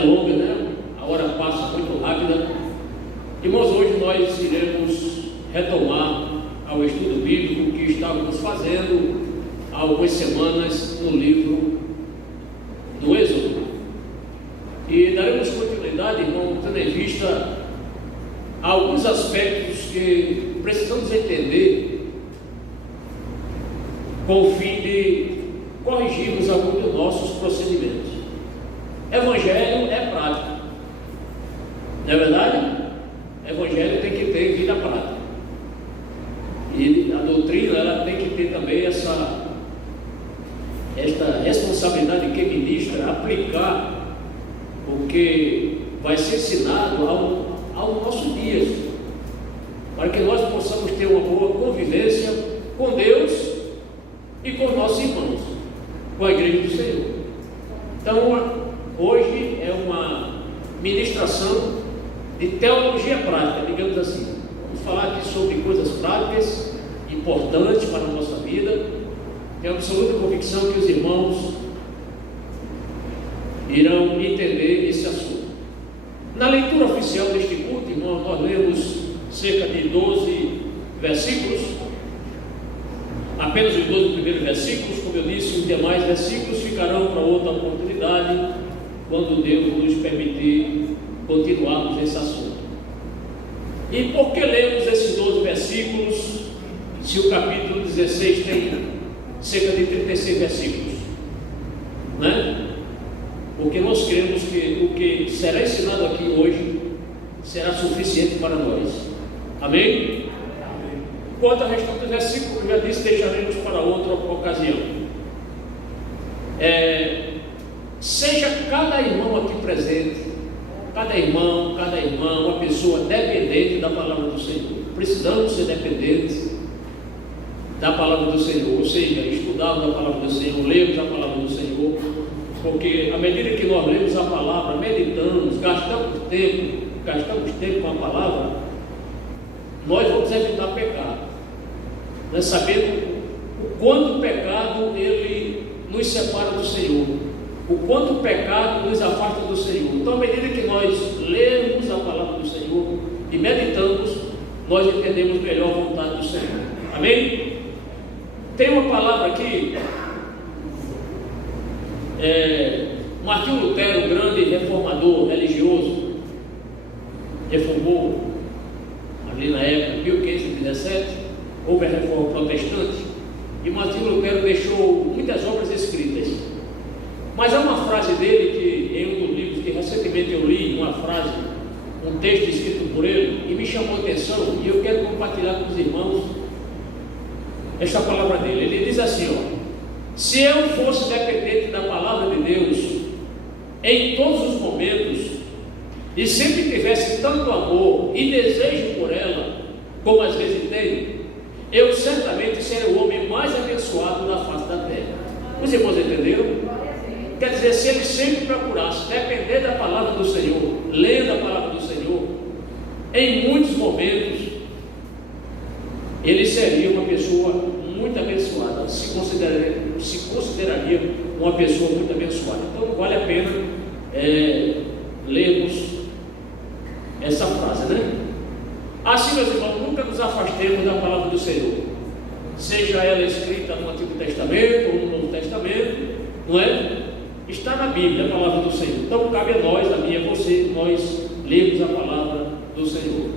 delongas, né? A hora passa muito rápida. Irmãos, hoje nós iremos retomar ao estudo bíblico que estávamos fazendo há algumas semanas no livro do Êxodo. E daremos continuidade, irmão, tendo em vista alguns aspectos que precisamos entender com o fim de corrigirmos alguns dos nossos procedimentos. Evangelho é prática, não é verdade? Evangelho tem que ter vida prática, e a doutrina ela tem que ter também esta responsabilidade que ministra aplicar o que vai ser ensinado ao nosso dia, para que nós possamos ter uma boa convivência com Deus e com nossos irmãos, com a igreja do Senhor. Então, hoje é uma ministração de teologia prática, digamos assim. Vamos falar aqui sobre coisas práticas, importantes para a nossa vida. Tenho absoluta convicção que os irmãos irão entender esse assunto. Na leitura oficial deste culto, irmão, nós lemos cerca de 12 versículos, apenas os 12 primeiros versículos. Como eu disse, os demais versículos ficarão para outra oportunidade, quando Deus nos permitir continuarmos esse assunto. E por que lemos esses 12 versículos, se o capítulo 16 tem cerca de 36 versículos, né? Porque nós cremos que o que será ensinado aqui hoje será suficiente para nós. Amém? Quanto ao restante dos versículos, já disse, deixaremos para outra ocasião. Seja cada irmão aqui presente, cada irmão, cada irmã, uma pessoa dependente da palavra do Senhor. Precisamos ser dependentes da palavra do Senhor, ou seja, estudarmos a palavra do Senhor, lermos a palavra do Senhor, porque à medida que nós lemos a palavra, meditamos, gastamos tempo com a palavra, nós vamos evitar pecar, né? Sabendo o quanto o pecado ele nos separa do Senhor, o quanto o pecado nos afasta do Senhor. Então, à medida que nós lemos a palavra do Senhor e meditamos, nós entendemos melhor a vontade do Senhor. Amém? Tem uma palavra aqui, Martinho Lutero, grande reformador religioso, reformou ali na época, 1517, houve a reforma protestante, e Martinho Lutero deixou muitas obras escritas. Mas há uma frase dele que, em um dos livros que recentemente eu li, uma frase, um texto escrito por ele, e me chamou a atenção, e eu quero compartilhar com os irmãos esta palavra dele. Ele diz assim, se eu fosse dependente da palavra de Deus em todos os momentos, e sempre tivesse tanto amor e desejo por ela, como às vezes tenho, eu certamente seria o homem mais abençoado na face da terra. Os irmãos entenderam? Quer dizer, se ele sempre procurasse depender da palavra do Senhor, lendo a palavra do Senhor, em muitos momentos, ele seria uma pessoa muito abençoada, se consideraria uma pessoa muito abençoada. Então, vale a pena lermos essa frase, né? Assim, meus irmãos, nunca nos afastemos da palavra do Senhor, seja ela escrita no Antigo Testamento ou no Novo Testamento, não é? Está na Bíblia a palavra do Senhor. Então cabe a nós, a mim e a você, nós lemos a palavra do Senhor.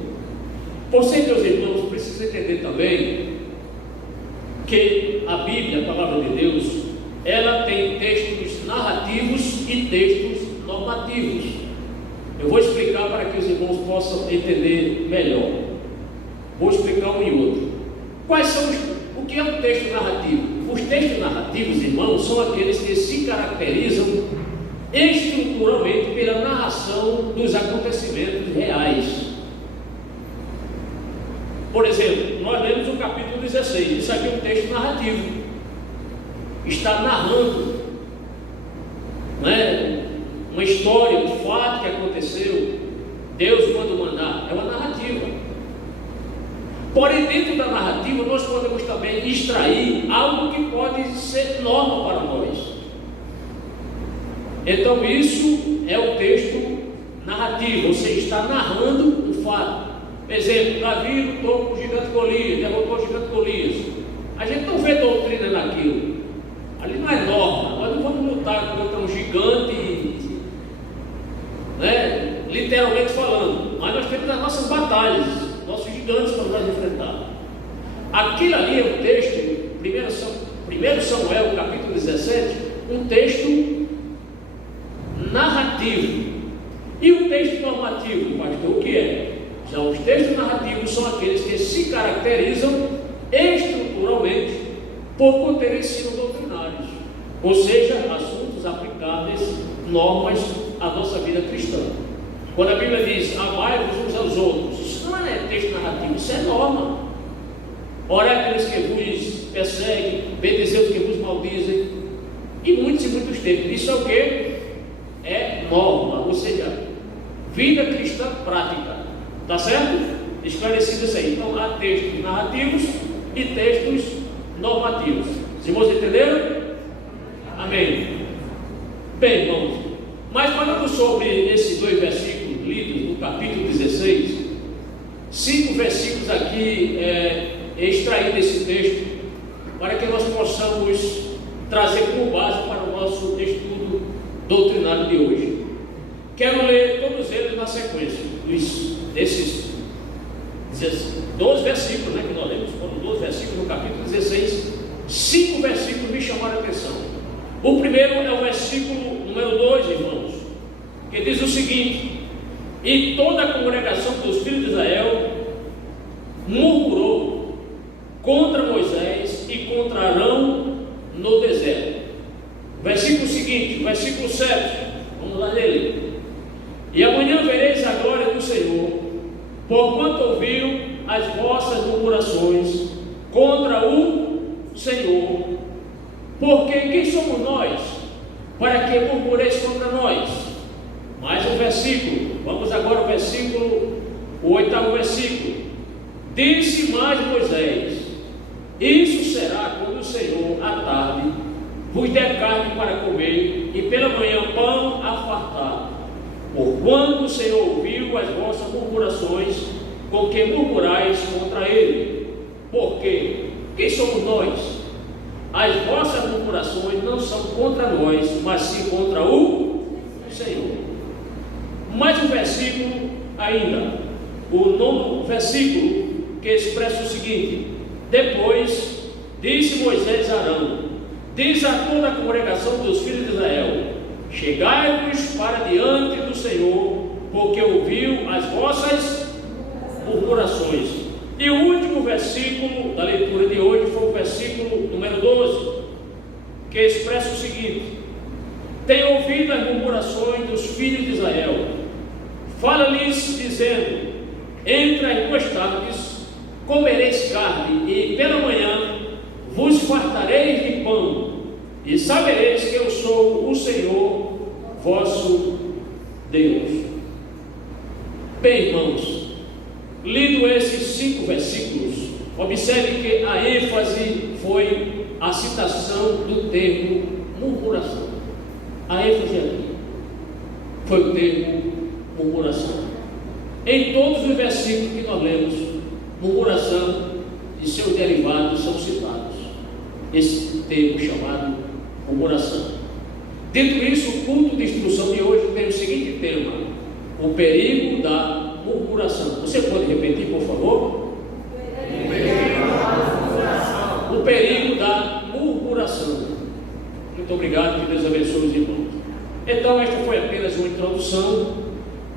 Você, meus irmãos, precisa entender também que a Bíblia, a palavra de Deus, ela tem textos narrativos e textos normativos. Eu vou explicar para que os irmãos possam entender melhor. Vou explicar um e outro. Quais são o que é um texto narrativo? Os textos narrativos, irmãos, são aqueles que se caracterizam estruturalmente pela narração dos acontecimentos reais. Por exemplo, nós lemos o capítulo 16, isso aqui é um texto narrativo, está narrando, né, uma história, um fato que aconteceu, Deus manda mandar, é uma narrativa. Porém, dentro da narrativa, nós podemos também extrair algo que pode ser norma para nós. Então isso é o texto narrativo, você está narrando um fato. Por exemplo, Davi lutou com o gigante Golias, derrotou o gigante Golias. A gente não vê doutrina naquilo. Ali não é norma, nós não vamos lutar contra um gigante, né, literalmente falando, mas nós temos as nossas batalhas, nossos gigantes para nós enfrentar. Aquilo ali é um texto, 1 Samuel capítulo 17, um texto narrativo. E o texto normativo, pastor, o que é? Já os textos narrativos são aqueles que se caracterizam estruturalmente por conter ensino doutrinários, ou seja, assuntos aplicáveis, normas à nossa vida cristã. Quando a Bíblia diz amai-vos uns aos outros, isso não é texto narrativo, isso é norma. Orai aqueles que vos perseguem, bendizei os que vos maldizem, e muitos tempos. Isso é o que? É norma, ou seja, vida cristã prática. Tá certo? Esclarecido isso aí. Então há textos narrativos e textos normativos. Os irmãos entenderam? Amém. Bem, irmãos, mas falando sobre esses 2 versículos lidos no capítulo 16, 5 versículos aqui extraídos desse texto, para que nós possamos trazer como base para o nosso estudo doutrinário de hoje. Quero ler todos eles na sequência, desses 12 versículos, né, que nós lemos. Foram 12 versículos no capítulo 16. 5 versículos me chamaram a atenção. O primeiro é o versículo número 2, irmãos, que diz o seguinte: e toda a congregação dos filhos de Israel murmurou contra Moisés e contra Arão no deserto. Versículo seguinte, versículo 7, vamos lá nele. E amanhã vereis a glória do Senhor, porquanto ouviram as vossas murmurações contra o Senhor. Porque quem somos nós para que murmureis contra nós? Mais um versículo, vamos agora ao versículo, o 8º versículo. Disse mais Moisés: isso será quando o Senhor à tarde vos der carne para comer, e pela manhã pão a fartar. Porquanto o Senhor ouviu as vossas murmurações, com que murmurais contra ele. Porque quem somos nós? As vossas murmurações não são contra nós, mas sim contra o Senhor. Mais um versículo ainda, o 9º versículo, que expressa o seguinte: depois disse Moisés a Arão: diz a toda a congregação dos filhos de Israel: chegai-vos para diante do Senhor, porque ouviu as vossas murmurações. E o último versículo da leitura de hoje foi o versículo número 12, que expressa o seguinte: tem ouvido as murmurações dos filhos de Israel, fala-lhes dizendo: entre as 2 tardes comereis carne, e pela manhã vos fartareis de pão, e sabereis que eu sou o Senhor vosso Deus. Bem, irmãos, lido esses 5 versículos, observe que a ênfase foi a citação do termo murmuração. A ênfase aqui foi o termo murmuração. Em todos os versículos que nós lemos, murmuração e seus derivados são citados. Esse termo chamado murmuração. Dito isso, o culto de instrução de hoje tem o seguinte tema: o perigo da murmuração. Você pode repetir, por favor? O perigo da murmuração. Muito obrigado, que Deus abençoe os irmãos. Então, esta foi apenas uma introdução,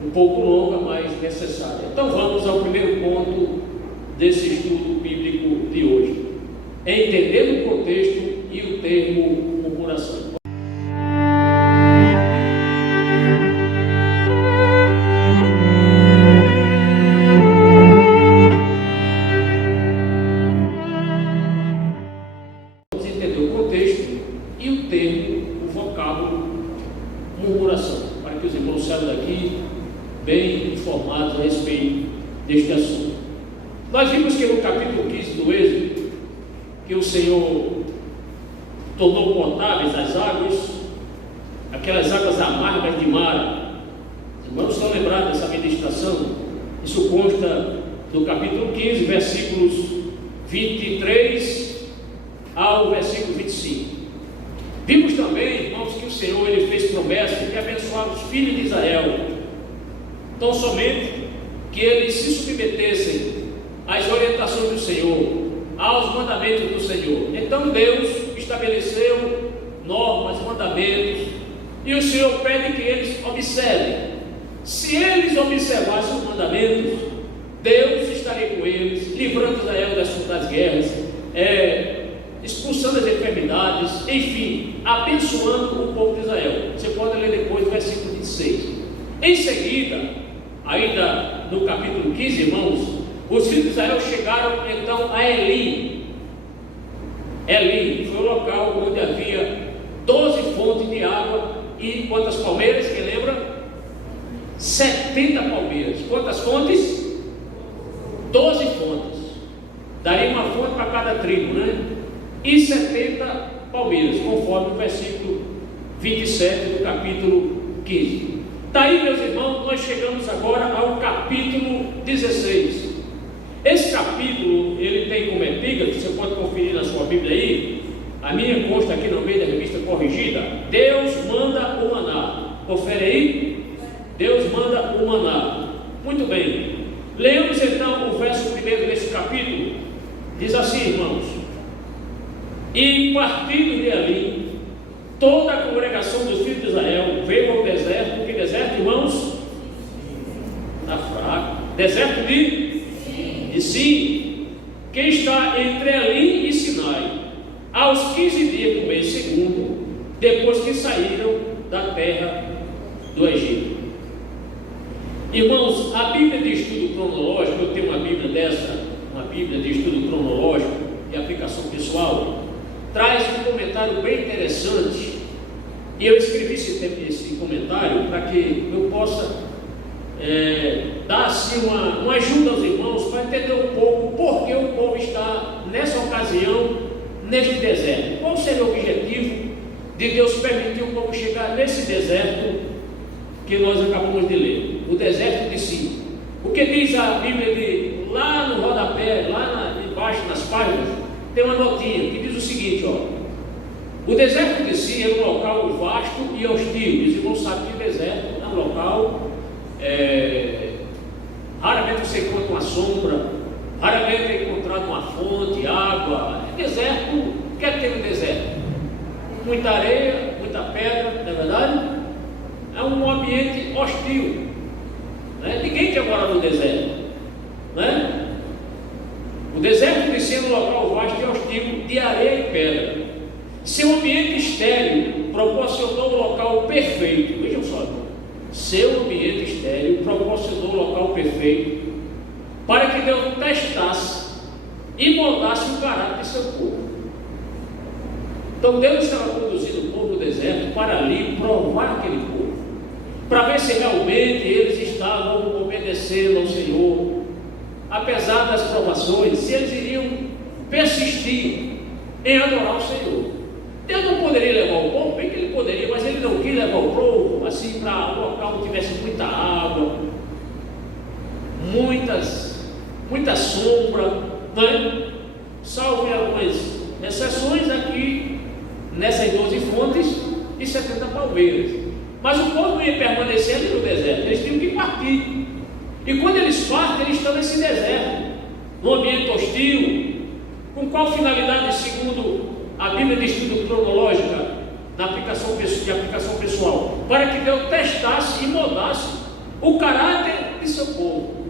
um pouco longa, mas necessária. Então, vamos ao primeiro ponto desse estudo bíblico de hoje: entendendo o contexto e o termo murmuração. Vamos entender o contexto e o termo, o vocábulo murmuração, para que os irmãos saiam daqui bem informados a respeito deste assunto. Nós vimos que no capítulo 15 do Êxodo, que o Senhor tornou potáveis as águas, aquelas águas amargas de Mara. Os irmãos estão lembrados dessa meditação? Isso consta do capítulo 15, versículos 23 ao versículo 25. Vimos também, irmãos, que o Senhor ele fez promessa de abençoar os filhos de Israel, tão somente que eles se submetessem às orientações do Senhor, aos mandamentos do Senhor. Então Deus estabeleceu normas, mandamentos, e o Senhor pede que eles observem. Se eles observassem os mandamentos, Deus estaria com eles, livrando Israel das guerras, expulsando as enfermidades, enfim, abençoando o povo de Israel. Você pode ler depois o versículo 26. Em seguida, ainda no capítulo 15, irmãos, os filhos de Israel chegaram então a Elim. Elim foi o local onde havia 12 fontes de água e quantas palmeiras? Quem lembra? 70 palmeiras. Quantas fontes? 12 fontes. Daria uma fonte para cada tribo, né? E 70 palmeiras, conforme o versículo 27 do capítulo 15. Daí, meus irmãos, nós chegamos agora ao capítulo 16. Esse capítulo, ele tem como epígrafe, você pode conferir na sua Bíblia aí, a minha consta aqui no meio da revista corrigida, Deus manda o maná. Confere aí, Deus manda o maná. Muito bem, leamos então o verso 1 desse capítulo, diz assim, irmãos: e partindo de ali, toda a congregação dos filhos de Israel veio ao deserto. Que deserto, irmãos? Está fraco. Deserto de Sim, que está entre Elim e Sinai, aos 15 dias do mês segundo, depois que saíram da terra do Egito. Irmãos, a Bíblia de estudo cronológico, eu tenho uma Bíblia dessa, uma Bíblia de estudo cronológico e aplicação pessoal, traz um comentário bem interessante, e eu escrevi esse comentário para que eu possa dar assim uma ajuda aos irmãos para entender um pouco por que o povo está nessa ocasião neste deserto. Qual seria o objetivo de Deus permitir o povo chegar nesse deserto que nós acabamos de ler, o deserto de Sim? O que diz a Bíblia lá no rodapé, lá embaixo nas páginas, tem uma notinha que diz o seguinte, ó: o deserto de Sim é um local vasto e hostil. Os irmãos sabem que o deserto é um local raramente você encontra uma sombra, raramente é encontrado uma fonte, água. Deserto, quer ter um deserto? Muita areia, muita pedra, não é verdade? É um ambiente hostil, né? Ninguém quer morar no deserto, né? O deserto de ser um local vasto e hostil, de areia e pedra. Seu ambiente estéril proporcionou um local perfeito. Vejam só, seu ambiente estéril proporcionou um local perfeito para que Deus testasse e moldasse o caráter de seu povo. Então Deus estava conduzindo o povo no deserto para ali provar aquele povo, para ver se realmente eles estavam obedecendo ao Senhor, apesar das provações, se eles iriam persistir em adorar o Senhor. Deus não poderia levar o povo, bem que ele poderia, mas ele não quis levar o povo assim para um local que tivesse muita água, muita sombra, né? Salvo algumas exceções aqui nessas 12 fontes e 70 palmeiras. Mas o povo não ia permanecer ali no deserto, eles tinham que partir. E quando eles partem, eles estão nesse deserto, num ambiente hostil. Com qual finalidade, segundo a Bíblia de estudo cronológica, de aplicação pessoal? Para que Deus testasse e moldasse o caráter de seu povo.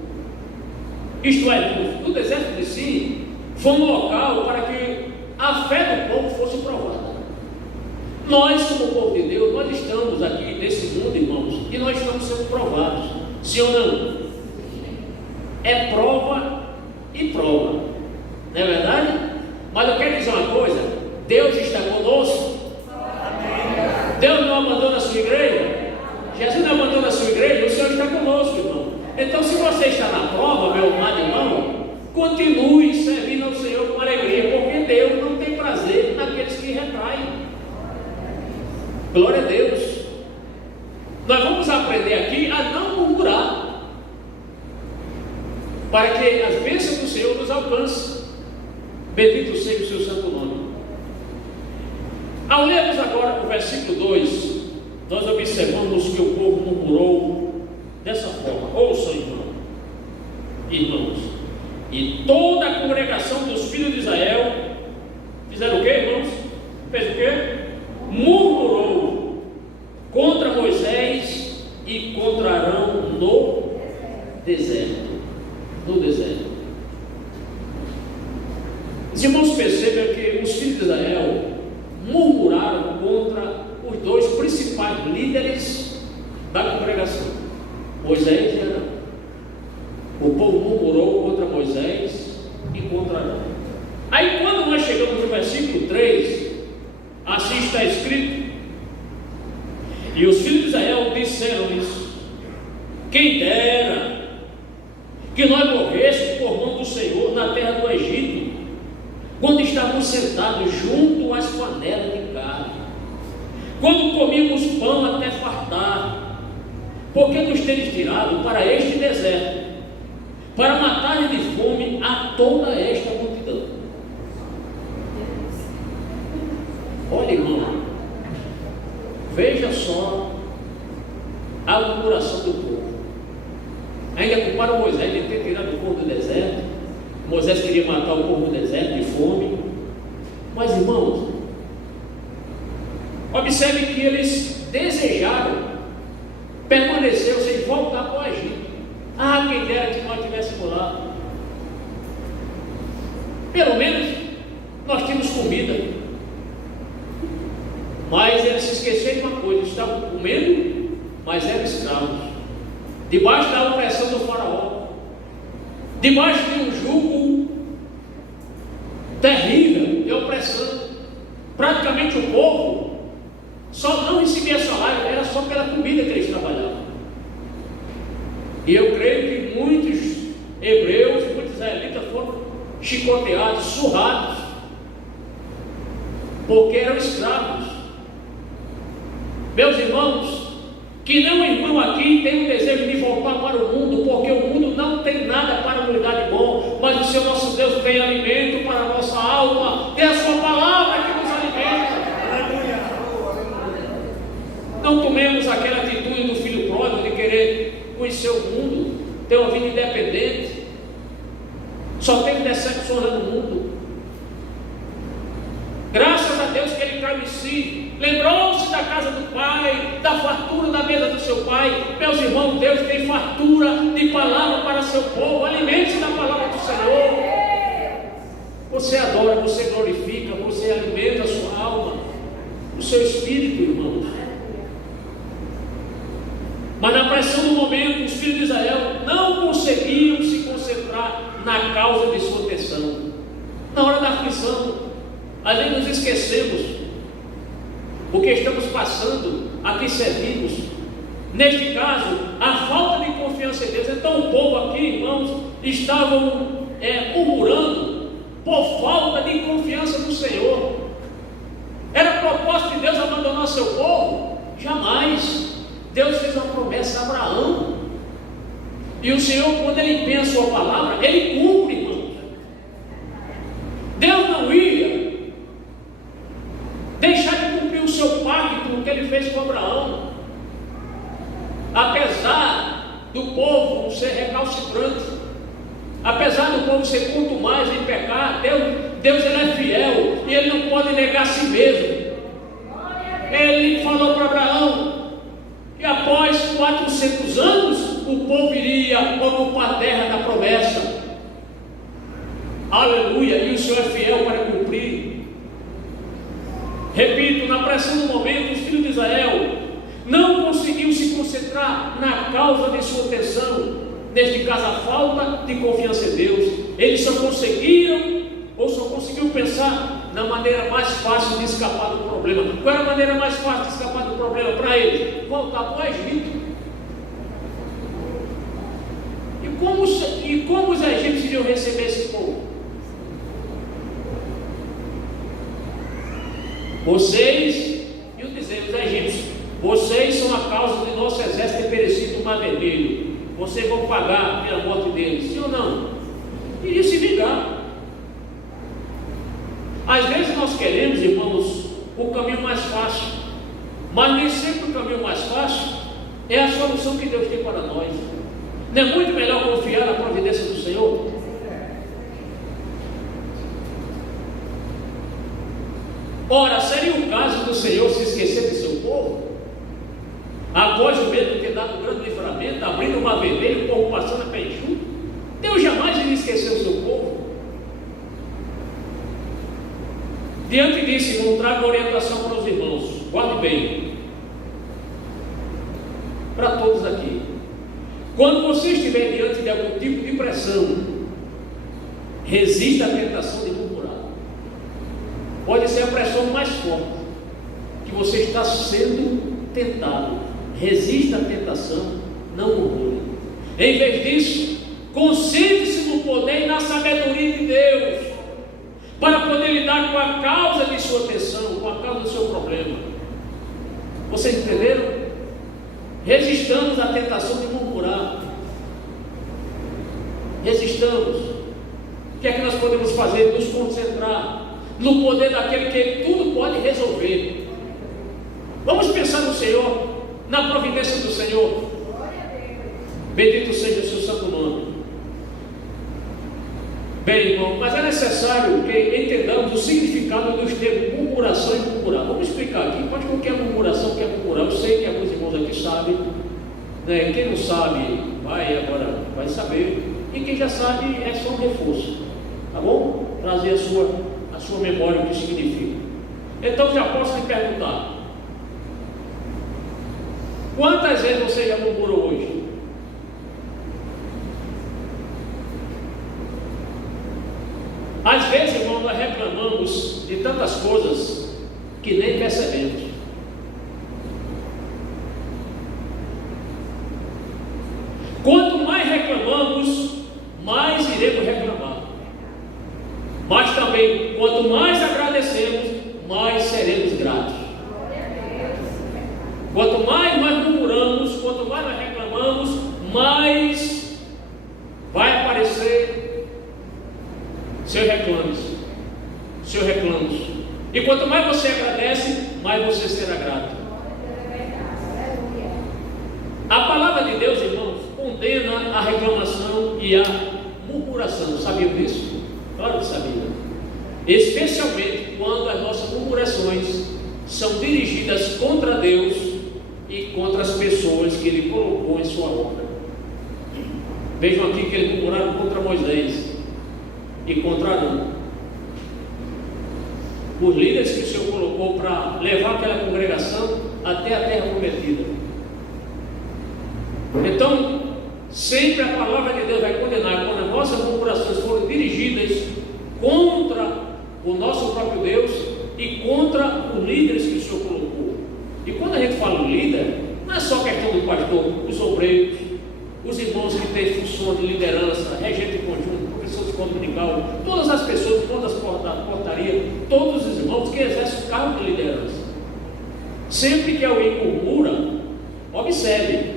Isto é, no deserto de Si, foi um local para que a fé do povo fosse provada. Nós, como povo de Deus, nós estamos aqui nesse mundo, irmãos, e nós estamos sendo provados, sim ou não? É prova e prova, não é verdade? Mas eu quero dizer uma coisa: Deus está conosco. Amém. Deus não abandona a sua igreja. Jesus não abandona a sua igreja. O Senhor está conosco, irmão. Então, se você está na prova, meu amado irmão, continue servindo ao Senhor com alegria, porque Deus não tem prazer naqueles que retraem. Glória a Deus. para que as bênçãos do Senhor nos alcancem. Bendito seja o seu santo nome. Ao lermos agora o versículo 2, nós observamos que o povo murmurou dessa forma. Ouçam, irmãos, e toda a congregação dos filhos de Israel fizeram o que, irmãos? Fez o que? Murmurou contra Moisés e contra Arão no deserto. No deserto. Os irmãos percebem que os filhos de Israel murmuraram contra os dois principais líderes da congregação, Moisés e Arão. O povo murmurou contra Moisés e contra Arão. Aí quando nós chegamos no versículo 3, assim está escrito: e os filhos de Israel disseram-lhes: quem dera que nós morrêssemos por mão do Senhor na terra do Egito, quando estávamos sentados junto às panelas de carne, quando comíamos pão até fartar, porque nos tens tirado para este deserto, para matar de fome a toda esta multidão. Olha, irmão, veja só a murmuração do povo. Ainda culparam Moisés de ter tirado o povo do deserto. Moisés queria matar o povo do deserto de fome. Mas, irmãos, observe que eles desejaram permanecer, ou seja, voltar para o Egito. Ah, quem dera que nós estivéssemos lá. Pelo menos nós tínhamos comida. Mas eles se esqueceram de uma coisa: estavam comendo, mas eram escravos, debaixo da opressão do faraó, debaixo de um jugo terrível de opressão. Praticamente o povo só não recebia salário, era só pela comida que eles trabalhavam. E eu creio que muitos hebreus, muitos israelitas foram chicoteados, surrados, porque eram escravos. Meus irmãos, que não irmão aqui tem o desejo de voltar para o mundo, porque o mundo não tem nada para nos dar de bom, mas o Senhor nosso Deus tem alimento para a nossa alma, tem a sua palavra que nos alimenta. Não tomemos aquela atitude do filho pródigo de querer conhecer o mundo, ter uma vida independente, só tem decepções no mundo. Graças a Deus que ele caiu em si, lembrou-se da casa do pai, da fartura da mesa do seu pai. Meus irmãos, Deus tem fartura de palavra para seu povo. Alimente-se da palavra do Senhor. Você adora, você glorifica, você alimenta a sua alma, o seu espírito, irmãos. Mas na pressão do momento, os filhos de Israel não conseguiam se concentrar na causa de sua tensão. Na hora da aflição, às vezes nos esquecemos porque estamos passando, a que servimos. Neste caso, a falta de confiança em Deus. Então o povo aqui, irmãos, estavam murmurando por falta de confiança no Senhor. Era propósito de Deus abandonar seu povo? Jamais. Deus fez uma promessa a Abraão, e o Senhor, quando Ele pensa a sua palavra, Ele cumpre, irmãos. Deus não ia deixar de cumprir o seu pacto que Ele fez com Abraão, apesar do povo ser recalcitrante, apesar do povo ser quanto mais em pecar. Deus ele é fiel, e Ele não pode negar a si mesmo. Ele falou para Abraão que após 400 anos o povo iria ocupar a terra da promessa. Aleluia! E o Senhor é fiel para cumprir. Repito, na pressão do momento, os filhos de Israel não conseguiam se concentrar na causa de sua tensão, neste caso a falta de confiança em Deus. Eles só conseguiam pensar na maneira mais fácil de escapar do problema. Qual era a maneira mais fácil de escapar do problema para eles? Voltar para o Egito. E como os egípcios iriam receber esse povo? Vocês, iam dizer os egípcios, vocês são a causa de nosso exército ter perecido no Mar Vermelho. vocês vão pagar pela morte dele, sim ou não? Iria se vingar. Às vezes nós queremos, irmãos, o caminho mais fácil, mas nem sempre o caminho mais fácil é a solução que Deus tem para nós. Não é muito melhor confiar na providência do Senhor? Ora, seria o caso do Senhor se esquecer de seu povo? Após o mesmo ter dado um grande livramento, abrindo uma vermelha, o povo passando a pé enxuto, Deus jamais iria esquecer o seu povo. Diante disso, irmão, trago orientação para os irmãos. Guarde bem. Para todos aqui. Quando você estiver diante de algum tipo de pressão, resista à tentação de murmurar. Pode ser a pressão mais forte que você está sendo tentado. Resista à tentação, não murmure. Em vez disso, concentre-se no poder e na sabedoria de Deus, para poder lidar com a causa de sua tensão, com a causa do seu problema. Vocês entenderam? Resistamos à tentação de murmurar. Resistamos. O que é que nós podemos fazer? Nos concentrar no poder daquele que tudo pode resolver. Vamos pensar no Senhor, na providência do Senhor. Bendito seja o seu santo nome. Bem, irmão, mas é necessário que entendamos o significado dos termos murmuração e murmurar. Vamos explicar aqui. Pode o que é murmuração, o que é murmurar. Eu sei que alguns irmãos aqui sabem, né? Quem não sabe, vai saber. E quem já sabe, é só um reforço. Tá bom? Trazer a sua memória o que significa. Então já posso lhe perguntar: quantas vezes você já murmurou hoje? Às vezes, irmão, nós reclamamos de tantas coisas que nem percebemos. Quanto mais reclamamos, mais iremos reclamar. Mas também, quanto mais agradecemos, mais seremos gratos. Quanto mais nós murmuramos, quanto mais nós reclamamos, mais vai aparecer seus reclamos. E quanto mais você agradece, mais você será grato. A palavra de Deus, irmãos, condena a reclamação e a murmuração. Sabiam disso? Claro que sabia. Especialmente quando as nossas murmurações são dirigidas contra Deus e contra as pessoas que Ele colocou em sua obra. Vejam aqui que eles murmuraram contra Moisés e contra Arão, os líderes que o Senhor colocou para levar aquela congregação até a terra prometida. Então, sempre a palavra de Deus vai condenar quando as nossas murmurações forem dirigidas contra o nosso próprio Deus e contra os líderes que o Senhor colocou. E quando a gente fala líder, não é só questão do pastor, os obreiros, os irmãos que têm função de liderança, regente conjunto, professor de escola dominical, todas as pessoas, todas as portarias, todos os irmãos que exercem o cargo de liderança. Sempre que alguém murmura, observe,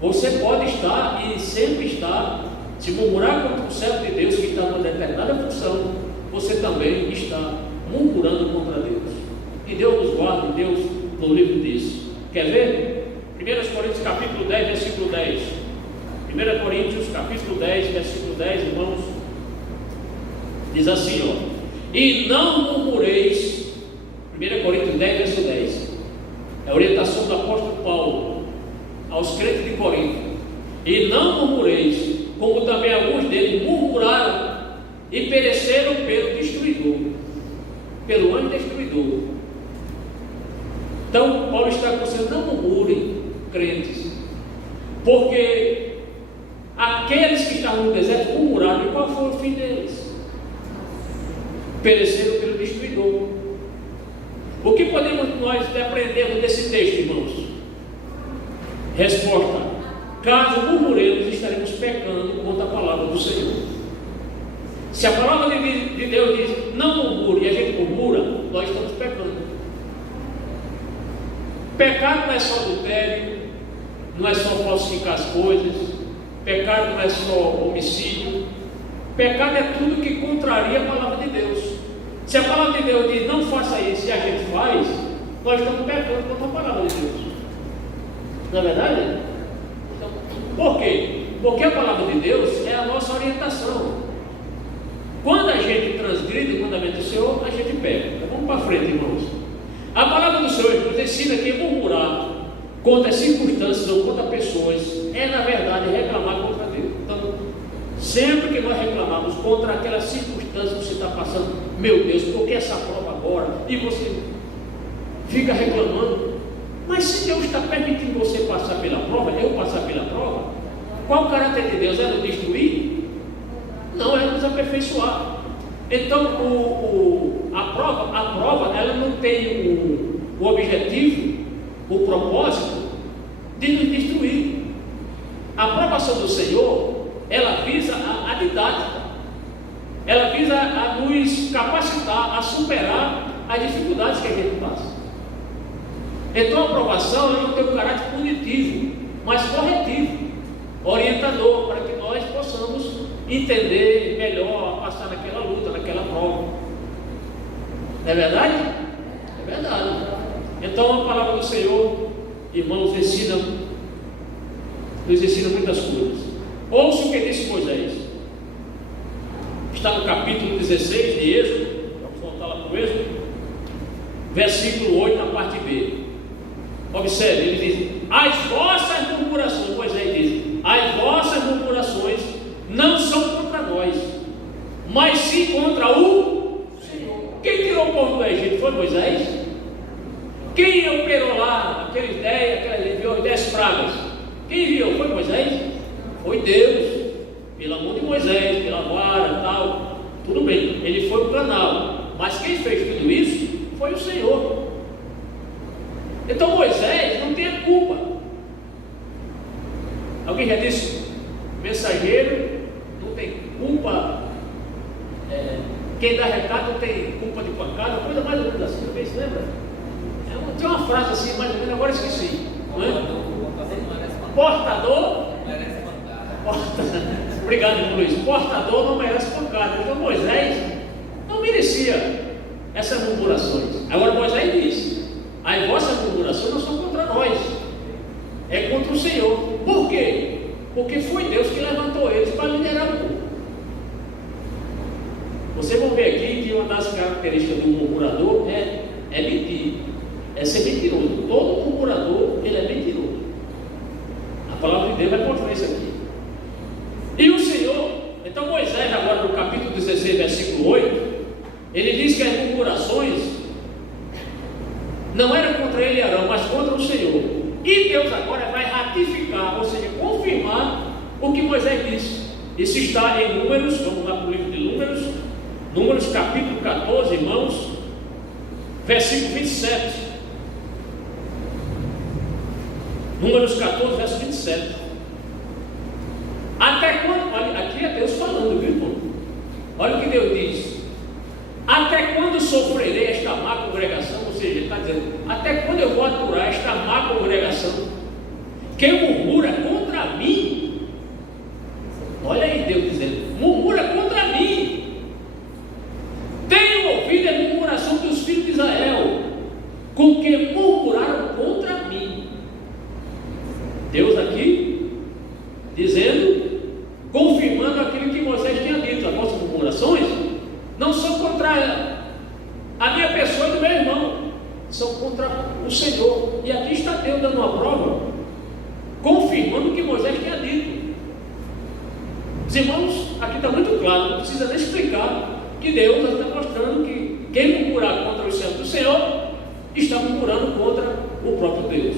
você pode estar e sempre está, se murmurar contra o servo de Deus que está numa determinada função, você também está murmurando contra Deus. E Deus nos guarda, e Deus nos livre disso. Quer ver? 1 Coríntios capítulo 10, versículo 10. 1 Coríntios capítulo 10, versículo 10, irmãos, diz assim, ó: e não murmureis. 1 Coríntios 10, verso 10, é a orientação do apóstolo Paulo aos crentes de Corinto. E não murmureis, como também alguns deles murmuraram e pereceram pelo destruidor, pelo anjo destruidor. Então Paulo está dizendo: não murmurem, crentes, porque aqueles que estavam no deserto murmuraram, e qual foi o fim deles? Pereceram pelo destruidor. O que podemos nós aprender desse texto, irmãos? Resposta: caso murmuremos, estaremos pecando contra a palavra do Senhor. Se a palavra de Deus diz não murmure e a gente murmura, nós estamos pecando. Pecado não é só adultério, não é só falsificar as coisas, Pecado não é só homicídio. Pecado é tudo que contraria a palavra de Deus. Se a palavra de Deus diz não faça isso e a gente faz, nós estamos pecando contra a palavra de Deus. Não é verdade? Então, por quê? Porque a palavra de Deus é a nossa orientação. Quando a gente transgride o mandamento do Senhor, a gente peca. Então vamos para frente, irmãos. A palavra do Senhor nos ensina que murmurar contra circunstâncias ou contra pessoas é, na verdade, reclamar contra Deus. Então, sempre que nós reclamamos contra aquela circunstância que você está passando, meu Deus, por que essa prova agora? E você fica reclamando. Mas se Deus está permitindo você passar pela prova, eu passar pela prova, qual o caráter de Deus? É nos destruir? Não, é nos aperfeiçoar. Então, a prova, ela não tem o objetivo, o propósito de nos destruir. A aprovação do Senhor, ela visa a didática, ela visa a nos capacitar a superar as dificuldades que a gente passa. Então a aprovação não tem um caráter punitivo, mas corretivo, orientador, para que nós possamos entender melhor, passar naquela luta, naquela prova. Não é verdade? É verdade. Então a palavra do Senhor, irmãos, nos ensina muitas coisas. Ouça o que disse Moisés. Está no capítulo 16 de Êxodo. Vamos voltar lá para o Êxodo. Versículo 8, na parte B. Observe, ele diz: as vossas murmurações, Moisés diz, as vossas murmurações não são contra nós, mas sim contra o Senhor. Quem tirou o povo do Egito foi Moisés? Quem operou lá aqueles 10 pragas? Quem enviou? Foi Moisés? Foi Deus, pela mão de Moisés, pela vara, tal, tudo bem, ele foi o canal, mas quem fez tudo isso foi o Senhor. Então Moisés não tem a culpa. Alguém já disse, mensageiro não tem culpa, quem dá recado não tem culpa de pancada, coisa mais ou menos assim, alguém se lembra? Tem uma frase assim, mais ou menos, agora esqueci, não é? Portador merece pancada. Obrigado, Luiz. Portador não merece pancada. Então Moisés não merecia essas murmurações. Agora Moisés diz: as vossas murmurações não são contra nós, é contra o Senhor. Por quê? Porque foi Deus que levantou eles para liderar o povo. Vocês vão ver aqui que uma das características do murmurador é mentir, é ser mentiroso. Todo murmurador, ele é mentiroso. A palavra de Deus vai mostrar isso aqui. E o Senhor, então Moisés, agora no capítulo 16, versículo 8, ele diz que as murmurações não eram contra ele e Arão, mas contra o Senhor. E Deus agora vai ratificar, ou seja, confirmar o que Moisés disse. Isso está em Números, vamos lá para o livro de Números, Números capítulo 14, irmãos, versículo 27. Números 14, verso 27. Até quando, olha, aqui é Deus falando, viu, irmão? Olha o que Deus diz: até quando sofrerei esta má congregação? Ou seja, ele está dizendo: até quando eu vou aturar esta má congregação que murmura contra mim? Olha aí Deus dizendo: murmura contra mim. Tenho ouvido a murmuração dos filhos de Israel, com que murmuraram contra mim. Deus aqui dizendo, confirmando aquilo que Moisés tinha dito: as nossas murmurações não são contra a minha pessoa e do meu irmão, são contra o Senhor. E aqui está Deus dando uma prova, confirmando o que Moisés tinha dito. Os irmãos, aqui está muito claro, não precisa nem explicar, que Deus está mostrando que quem murmurar contra os servos do Senhor está murmurando contra o próprio Deus.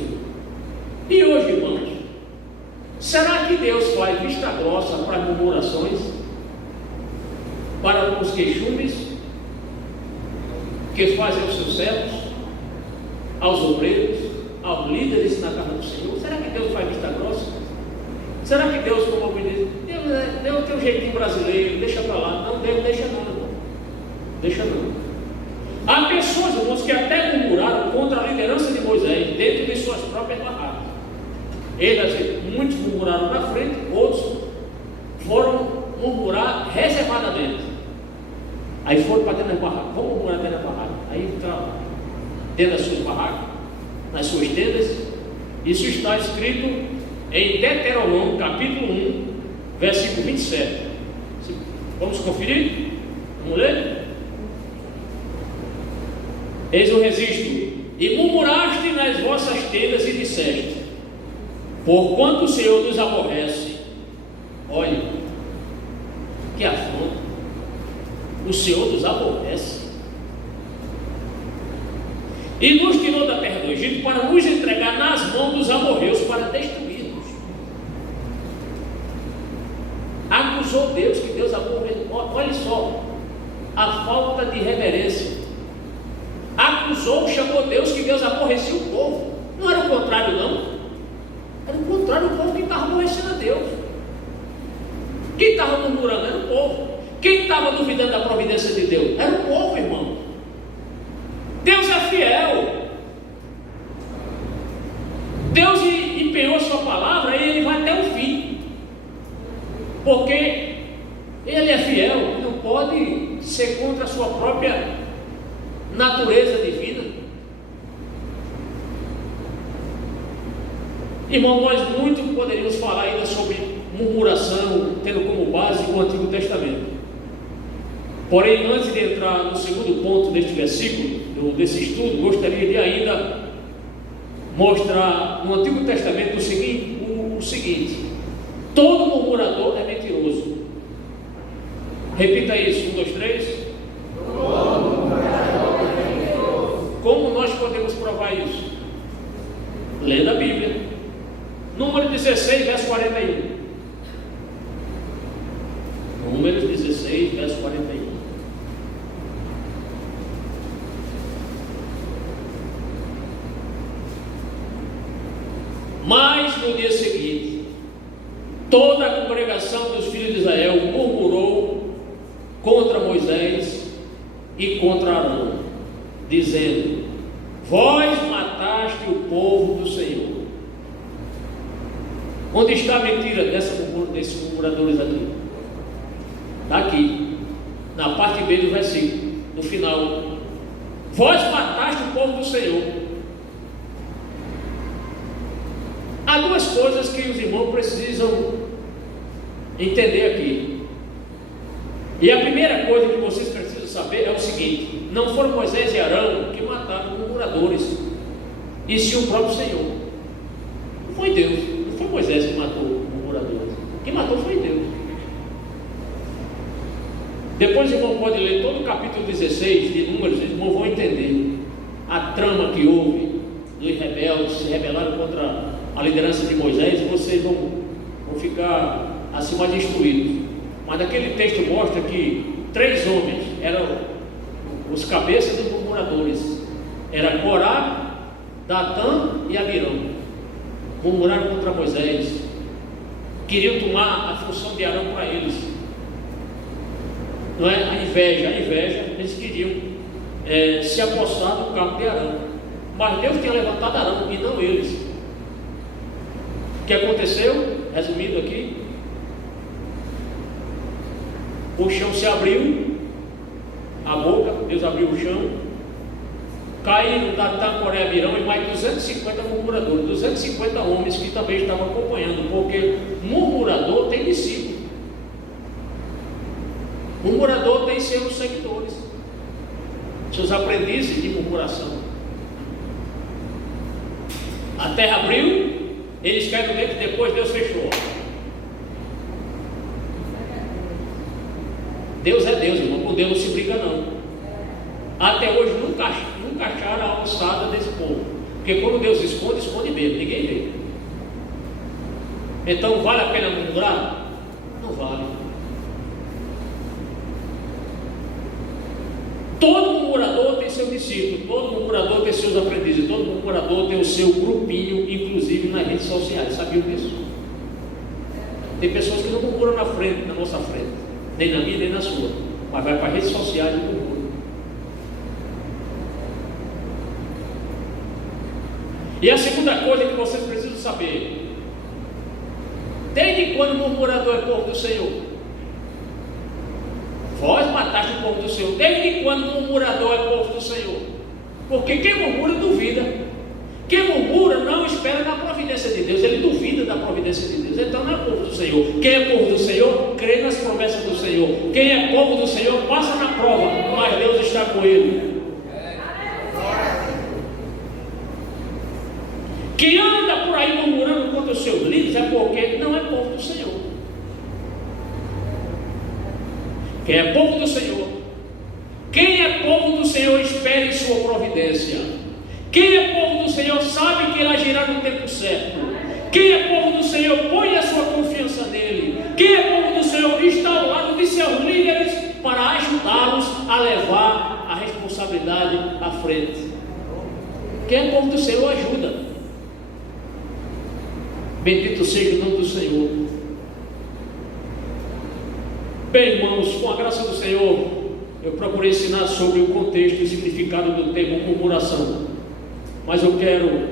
E hoje, irmãos, será que Deus faz vista grossa para as murmurações, para os queixumes que fazem aos seus servos, aos obreiros, aos líderes na casa do Senhor? Será que Deus faz vista grossa? Será que Deus, como alguém diz, Deus tem um jeitinho brasileiro, deixa para lá? Não, Deus deixa não, irmão. Deixa não. Há pessoas, irmãos, que até murmuraram contra a liderança de Moisés dentro de suas próprias barracas. Muitos murmuraram na frente, outros foram murmurar reservadamente. Aí foram para dentro das barracas. Vamos murmurar dentro das barracas. Aí entraram dentro das suas barracas, nas suas tendas. Isso está escrito em Deuteronômio, capítulo 1, versículo 27. Vamos conferir? Vamos ler? Eis o registro. E murmuraste nas vossas tendas e disseste: porquanto o Senhor nos aborrece. Olha, que afronta. O Senhor nos aborrece. E nos tirou da terra do Egito para nos entregar nas mãos dos amorreus para destruir-nos. Acusou Deus, que Deus aborreceu. Olha só, a falta de reverência. Acusou, chamou Deus, que Deus aborrecia o povo. Não era o contrário, não. Era o contrário, o povo que estava aborrecendo a Deus. Quem estava murmurando era o povo. Quem estava duvidando da providência de Deus era o povo, irmão. Deus é fiel. Deus empenhou a sua palavra e Ele vai até o fim, porque Ele é fiel e não pode ser contra a sua própria natureza divina. Irmão, nós muito poderíamos falar ainda sobre murmuração, tendo como base o Antigo Testamento. Porém, antes de entrar no segundo ponto deste versículo, desse estudo, gostaria de ainda mostrar no Antigo Testamento o seguinte: todo murmurador é mentiroso. Repita isso, 1, 2, 3. Como nós podemos provar isso? Lendo a Bíblia. Número 16, verso 41. Números 16, verso 41. Mas no dia seguinte, toda a congregação dos filhos de Israel murmurou contra Moisés e contra Arão, dizendo: vós mataste o povo do Senhor. Onde está a mentira desses murmuradores aqui? Está aqui, na parte B do versículo, no final. Vós mataste o povo do Senhor. Há duas coisas que os irmãos precisam entender aqui. E a primeira coisa que vocês precisam saber é o seguinte: não foram Moisés e Arão que mataram os murmuradores, e sim o próprio Senhor. Não foi Deus, não foi Moisés que matou os murmuradores. Quem matou foi Deus. Depois o irmão pode ler todo o capítulo 16 de Números, os irmãos vão entender a trama que houve dos rebeldes, se rebelaram contra a liderança de Moisés, e vocês vão ficar assim mais instruídos. Mas naquele texto mostra que 3 homens eram os cabeças dos murmuradores. Era Corá, Datã e Abirão. Murmuraram contra Moisés. Queriam tomar a função de Arão para eles. Não é? A inveja, eles queriam se apossar do cargo de Arão. Mas Deus tinha levantado Arão e não eles. O que aconteceu? Resumindo aqui, o chão se abriu, a boca, Deus abriu o chão, caíram Datã, Coré, Abirão e mais 250 murmuradores, 250 homens que também estavam acompanhando, porque murmurador tem discípulo, murmurador tem seus seguidores, seus aprendizes de murmuração. A terra abriu, eles caíram dentro, depois Deus fechou. Deus é Deus, irmão, com Deus não se briga não. Até hoje nunca acharam a alçada desse povo, porque quando Deus esconde, esconde mesmo, ninguém vê. Então vale a pena murmurar? Não vale. Todo murmurador tem seu discípulo, todo murmurador tem seus aprendizes, todo murmurador tem o seu grupinho, inclusive nas redes sociais. Sabiam disso? Tem pessoas que não murmuram na frente, na nossa frente, nem na minha, nem na sua, mas vai para as redes sociais e murmura. E a segunda coisa que vocês precisam saber: Desde quando o murmurador é povo do Senhor? Vós mataste o povo do Senhor. Desde quando o murmurador é povo do Senhor? Porque quem murmura duvida. Quem murmura não espera na providência de Deus, ele duvida da providência de Deus, então não é povo do Senhor. Quem é povo do Senhor, crê nas promessas do Senhor. Quem é povo do Senhor, passa na prova, mas Deus está com ele. Quem anda por aí murmurando contra os seus líderes é porque não é povo do Senhor. Quem é povo do Senhor, quem é povo do Senhor, espere sua providência. Quem é povo do Senhor sabe que ele agirá no tempo certo. Quem é povo do Senhor põe a sua confiança nele. Quem é povo do Senhor está ao lado de seus líderes para ajudá-los a levar a responsabilidade à frente. Quem é povo do Senhor ajuda. Bendito seja o nome do Senhor. Bem, irmãos, com a graça do Senhor, eu procurei ensinar sobre o contexto e o significado do termo murmuração. Mas eu quero.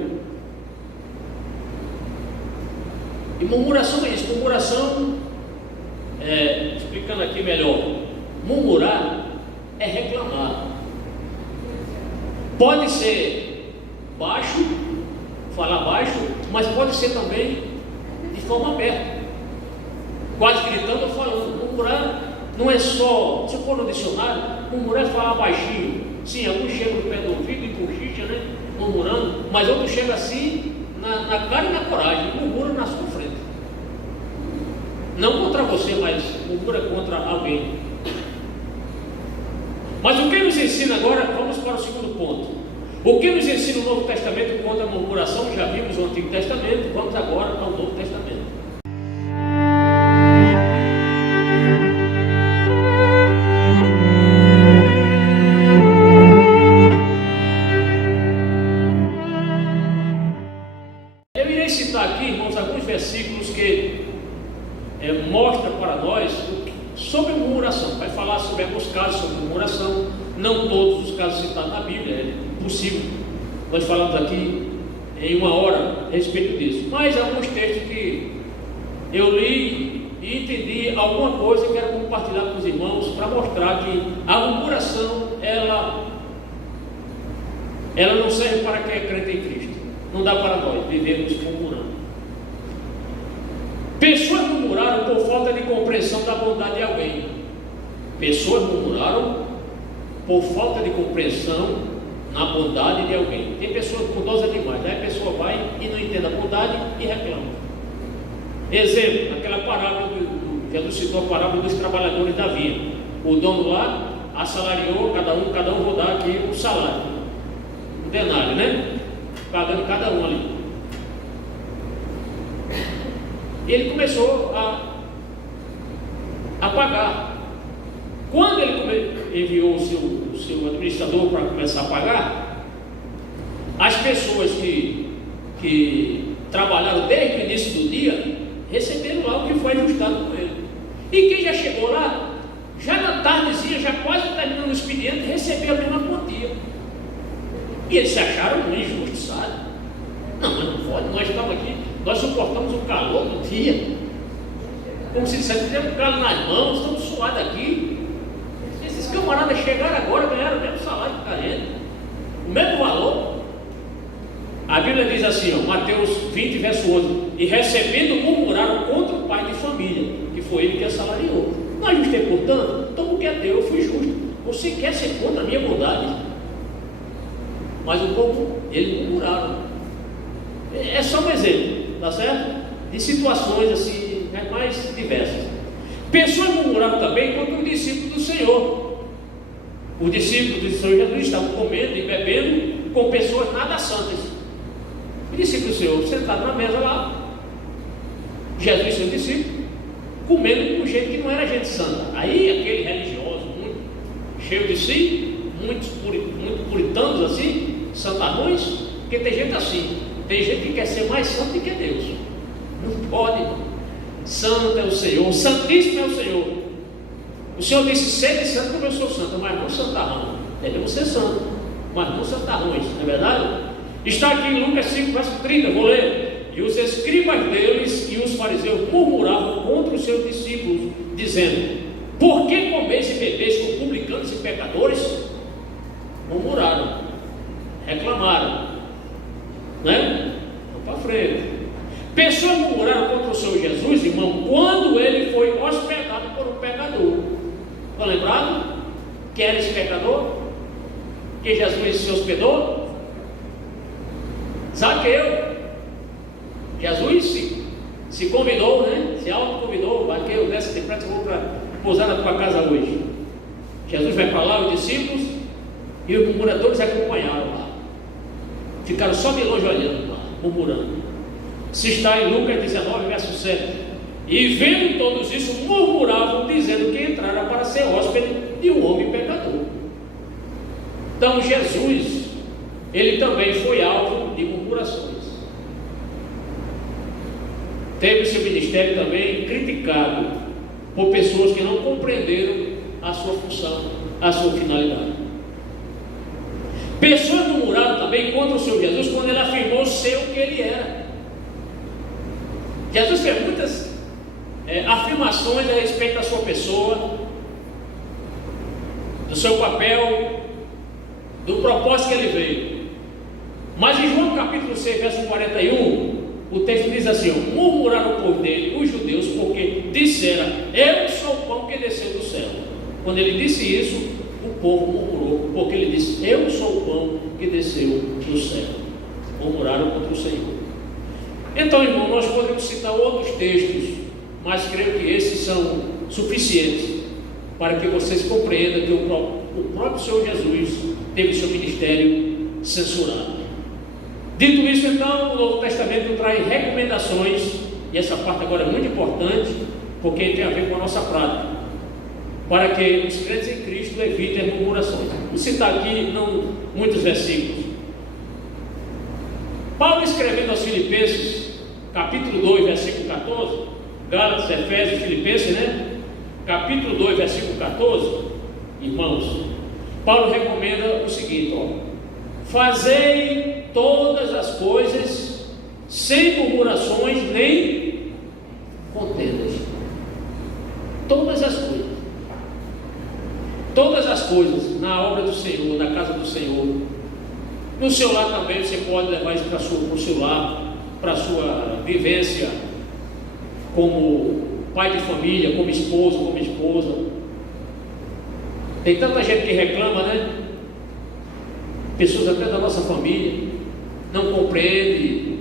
E murmuração é isso. Murmuração, explicando aqui melhor, murmurar é reclamar. Pode ser baixo, falar baixo, mas pode ser também de forma aberta, quase gritando ou falando. Murmurar não é só, se for no dicionário, murmurar é falar baixinho. Sim, alguns chegam no pé do ouvido e cochicha, né? Murmurando, mas outro chega assim, na cara e na coragem, murmura na sua frente. Não contra você, mas murmura contra alguém. Mas o que nos ensina agora, vamos para o segundo ponto. O que nos ensina o Novo Testamento contra a murmuração? Já vimos o Antigo Testamento, vamos agora ao Novo Testamento. Versículos que mostra para nós sobre murmuração. Vai falar sobre alguns casos sobre murmuração, não todos os casos citados na Bíblia, é possível. Nós falamos aqui em uma hora a respeito disso, mas alguns textos que eu li e entendi alguma coisa e quero compartilhar com os irmãos para mostrar que a murmuração ela não serve para quem é crente em Cristo. Não dá para nós vivermos murmurando. Pessoas murmuraram por falta de compreensão da bondade de alguém. Pessoas murmuraram por falta de compreensão na bondade de alguém. Tem pessoas bondosas demais, aí a pessoa vai e não entende a bondade e reclama. Exemplo, naquela parábola, Jesus citou a parábola dos trabalhadores da vinha. O dono lá assalariou, cada um vou dar aqui um salário, um denário, né? Pagando cada um ali. E ele começou a pagar. Quando ele enviou o seu administrador para começar a pagar, as pessoas que trabalharam desde o início do dia receberam lá o que foi ajustado com ele. E quem já chegou lá, já na tardezinha, já quase terminando o expediente, recebeu a mesma quantia. E eles se acharam injustiçados. Não, mas não pode, nós estamos aqui, nós suportamos o calor do dia, como se dissesse, temos um calo nas mãos, estamos suados aqui. Esses camaradas chegaram agora, ganharam o mesmo salário que está gente, o mesmo valor. A Bíblia diz assim, ó, Mateus 20, verso 11: e recebendo murmuraram contra o pai de família, que foi ele que assalariou. Não ajustei, portanto, então o que é teu, eu fui justo. Você quer ser contra a minha bondade? Mas o povo, eles murmuraram. É só um exemplo, tá certo? De situações assim, mais diversas. Pessoas murmuraram também contra os discípulos do Senhor. Os discípulos do Senhor Jesus estavam comendo e bebendo com pessoas nada santas. Os discípulos do Senhor sentados na mesa lá, Jesus e seus discípulos comendo com gente que não era gente santa. Aí aquele religioso, muito cheio de si, muito puritanos assim, santarrões, porque tem gente assim. Tem gente que quer ser mais santo do que Deus. Não pode, irmão. Santo é o Senhor, santíssimo é o Senhor. O Senhor disse: sede santo como eu sou santo, mas não santarrão. Devemos ser santo, mas não santarrões, não é verdade? Está aqui em Lucas 5, verso 30, vou ler. E os escribas deles e os fariseus murmuravam contra os seus discípulos, dizendo: por que comeis e bebeis com publicanos e pecadores? Murmuraram, reclamaram, né? Vamos para frente. Pessoas murmuraram contra o Senhor Jesus, irmão, quando ele foi hospedado por um pecador. Estão lembrados? Que era esse pecador? Que Jesus se hospedou? Zaqueu. Jesus se convidou, né? Se autoconvidou. Zaqueu, desce depressa, eu vou pousar na tua casa hoje. Jesus vai para lá, os discípulos e os murmuradores acompanharam lá. Ficaram só de longe olhando lá, murmurando. Se está em Lucas 19, verso 7. E vendo todos isso, murmuravam, dizendo que entrara para ser hóspede de um homem pecador. Então Jesus, ele também foi alvo de murmurações. Teve seu ministério também criticado por pessoas que não compreenderam a sua função, a sua finalidade. Pessoas murmuraram também contra o Senhor Jesus quando ele afirmou ser o que ele era. Jesus fez muitas afirmações a respeito da sua pessoa, do seu papel, do propósito que ele veio. Mas em João capítulo 6, verso 41, o texto diz assim: murmuraram por dele os judeus, porque disseram: eu sou o pão que desceu do céu. Quando ele disse isso, o povo murmurou, porque ele disse: eu sou o pão que desceu do céu. Murmuraram contra o Senhor. Então, irmão, nós podemos citar outros textos, mas creio que esses são suficientes para que vocês compreendam que o próprio Senhor Jesus teve seu ministério censurado. Dito isso, então, o Novo Testamento traz recomendações, e essa parte agora é muito importante, porque tem a ver com a nossa prática, para que os crentes em Cristo evitem as murmurações. Vou citar aqui muitos versículos. Paulo, escrevendo aos Filipenses, capítulo 2, versículo 14, Gálatas, Efésios, Filipenses, né? Capítulo 2, versículo 14, irmãos, Paulo recomenda o seguinte: fazei todas as coisas sem murmurações nem contendas. Todas as coisas. Todas as coisas na obra do Senhor, na casa do Senhor. No seu lar também você pode levar isso para o seu lar, para a sua vivência como pai de família, como esposo, como esposa. Tem tanta gente que reclama, né? Pessoas até da nossa família não compreendem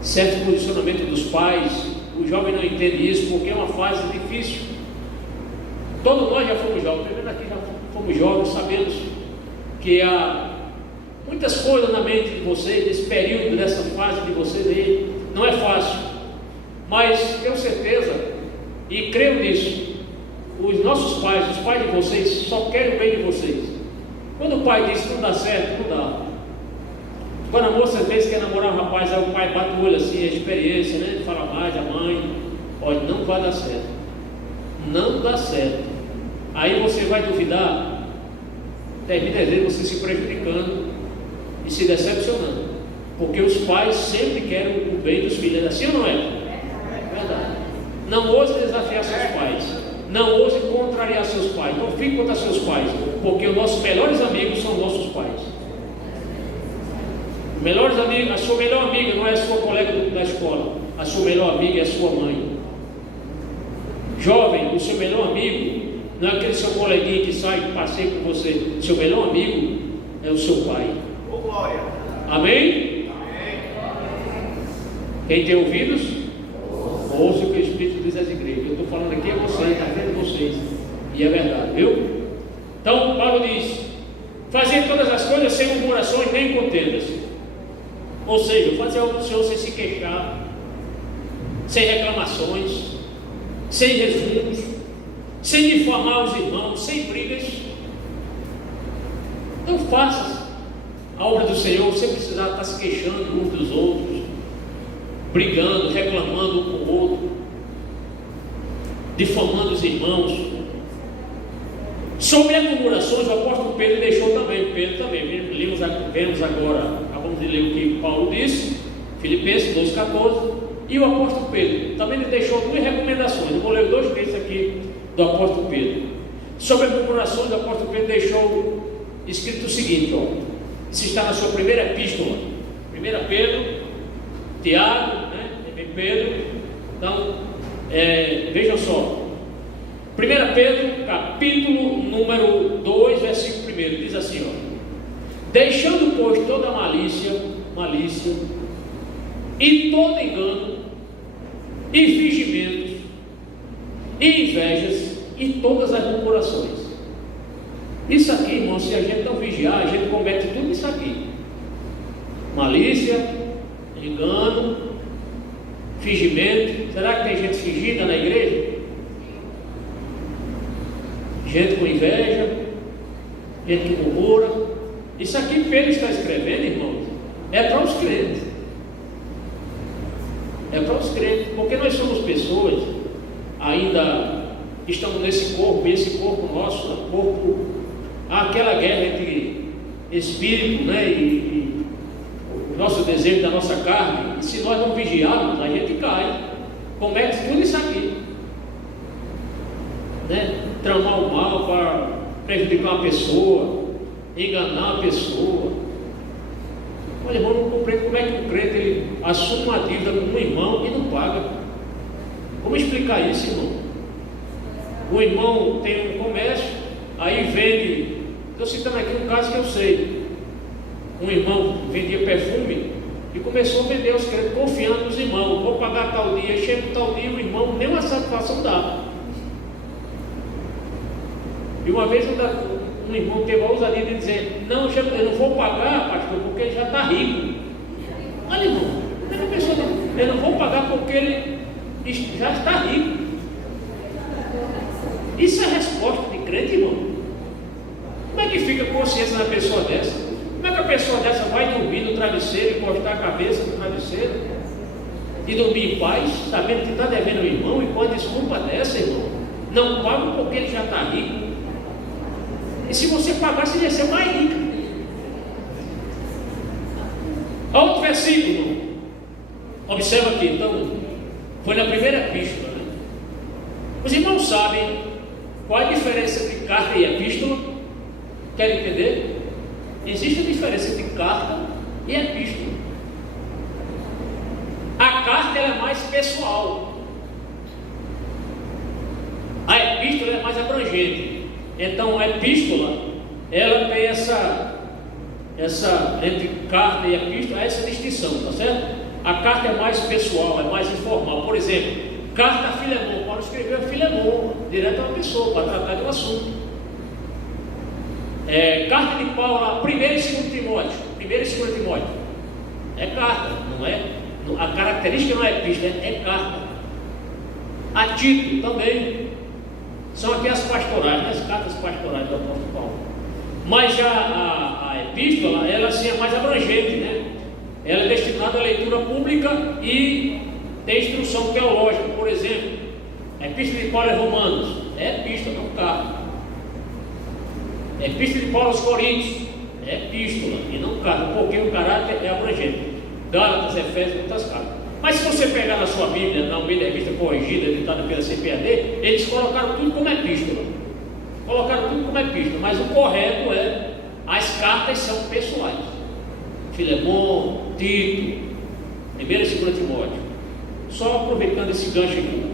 certo posicionamento dos pais. O jovem não entende isso porque é uma fase difícil. Todos nós já fomos jovens, primeiro aqui já fomos jovens, sabemos que há muitas coisas na mente de vocês, nesse período, nessa fase de vocês aí, não é fácil, mas tenho certeza e creio nisso, os nossos pais, os pais de vocês, só querem o bem de vocês. Quando o pai diz que não dá certo, não dá. Quando a moça às vezes quer namorar um rapaz, aí o pai bate o olho assim, a experiência, né? Fala mais, a mãe, olha, não vai dar certo, não dá certo. Aí você vai duvidar, termina às vezes você se prejudicando e se decepcionando, porque os pais sempre querem o bem dos filhos. Assim ou não é? É verdade. Não ouse desafiar seus pais, não ouse contrariar seus pais, não fique contra seus pais, porque os nossos melhores amigos são nossos pais. Melhores amigos, a sua melhor amiga não é a sua colega da escola, a sua melhor amiga é a sua mãe. Jovem, o seu melhor amigo não é aquele seu coleguinha que sai, passeia com você. Seu melhor amigo é o seu pai. Oh, glória. Amém? Amém. Quem tem ouvidos, ouça o que o Espírito diz às igrejas. Eu estou falando aqui a vocês, está vendo vocês. E é verdade, viu? Então, Paulo diz: fazer todas as coisas sem murmurações nem contendas. Ou seja, fazer algo do Senhor sem se queixar, sem reclamações, sem resmungos, sem difamar os irmãos, sem brigas. Não faça a obra do Senhor sem precisar estar se queixando uns dos outros, brigando, reclamando um com o outro, difamando os irmãos. Sobre as murmurações, o apóstolo Pedro deixou também. Vemos agora, acabamos de ler o que Paulo disse, Filipenses 2,14, e o apóstolo Pedro. Também ele deixou duas recomendações. Eu vou ler dois textos aqui do apóstolo Pedro. Sobre as murmurações, o apóstolo Pedro deixou escrito o seguinte, ó. Isso está na sua primeira epístola. 1 Pedro, Tiago, né? Pedro. Então, vejam só. 1 Pedro, capítulo número 2, versículo 1, diz assim, ó. Deixando, pois, toda malícia e todo engano, e fingimentos, e invejas, e todas as murmurações. Isso aqui, irmão, se a gente não vigiar, a gente comete tudo isso aqui: malícia, engano, fingimento. Será que tem gente fingida na igreja? Gente com inveja, gente que murmura. Isso aqui Pedro está escrevendo, irmãos, é para os crentes. É para os crentes, porque nós somos pessoas, ainda estamos nesse corpo, e esse corpo nosso, há aquela guerra entre espírito, né, e o nosso desejo da nossa carne. E se nós não vigiarmos, a gente cai, comete tudo isso aqui, né? Tramar o mal para prejudicar uma pessoa, enganar a pessoa. Olha, irmão, não compreendo como é que um crente ele assume uma dívida com um irmão e não paga. Vamos explicar isso, irmão. O irmão tem um comércio, aí vende. Estou citando aqui um caso que eu sei. Um irmão vendia perfume e começou a vender os crentes, confiando nos irmãos. Vou pagar tal dia, chega tal dia, o irmão nem uma satisfação dá. E uma vez um irmão teve a ousadia de dizer: não, eu não vou pagar, pastor, porque ele já está rico. Olha, irmão, a pessoa não, eu não vou pagar porque ele já está rico. Isso é resposta de crente, irmão. Como é que fica a consciência da pessoa dessa? Como é que a pessoa dessa vai dormir no travesseiro, encostar a cabeça no travesseiro e dormir em paz, sabendo que está devendo o irmão, e com a desculpa dessa, irmão, não paga porque ele já está rico? E se você pagar, você ia ser mais rico. Outro versículo, observa aqui, então, foi na primeira epístola, né? Os irmãos sabem qual a diferença entre carta e epístola? Querem entender? Existe a diferença entre carta e epístola. A carta ela é mais pessoal, a epístola é mais abrangente. Então a epístola, ela tem essa entre carta e epístola, essa distinção, tá certo? A carta é mais pessoal, é mais informal. Por exemplo, carta a Filemon, Paulo escreveu a Filemon, direto a uma pessoa, para tratar de um assunto. Carta de Paulo, a 1 e 2 Timóteo, 1 e 2 Timóteo, é carta, não é? A característica não é epístola, é carta. A Tito também. São aqui as pastorais, né? As cartas pastorais do apóstolo Paulo. Mas já a epístola, ela sim é mais abrangente, né? Ela é destinada à leitura pública e tem instrução teológica. Por exemplo, a epístola de Paulo aos Romanos é epístola, não carta. A epístola de Paulo aos Coríntios é epístola e não carta, porque o caráter é abrangente. Gálatas, Efésios e outras cartas. Mas se você pegar na sua Bíblia, na Almeida Revista Corrigida, editada pela CPAD, eles colocaram tudo como epístola. Colocaram tudo como epístola, mas o correto é: as cartas são pessoais. Filemon, Tito, 1 e 2 Timóteo. Só aproveitando esse gancho aqui.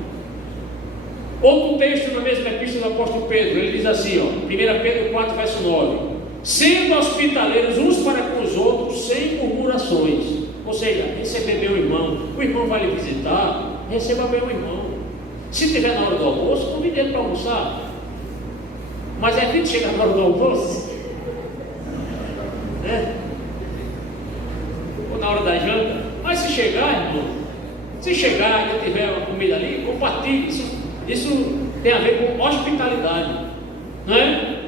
Outro texto na mesma epístola do apóstolo Pedro, ele diz assim, ó, 1 Pedro 4, verso 9: sendo hospitaleiros uns para com os outros, sem murmurações. Ou seja, receber bem o irmão vai lhe visitar, receba bem o irmão. Se estiver na hora do almoço, convide ele para almoçar. Mas é que chega na hora do almoço, né? Ou na hora da janta. Mas se chegar, irmão, se chegar e tiver uma comida ali, compartilhe. Isso tem a ver com hospitalidade, não é?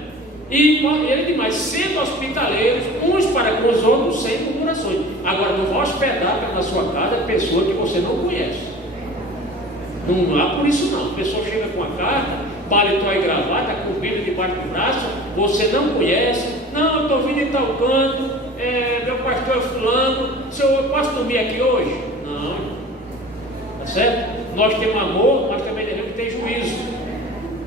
E ele diz mais: sendo hospitaleiros uns para com os outros, sem murmurações. Agora, não vá hospedar na sua casa pessoa que você não conhece. Não há por isso não. A pessoa chega com a carta, paletó e gravata, com Bíblia debaixo do braço, você não conhece, não, eu estou vindo em tal canto, meu pastor é fulano, eu posso dormir aqui hoje? Não, tá certo? Nós temos amor, mas também devemos ter juízo.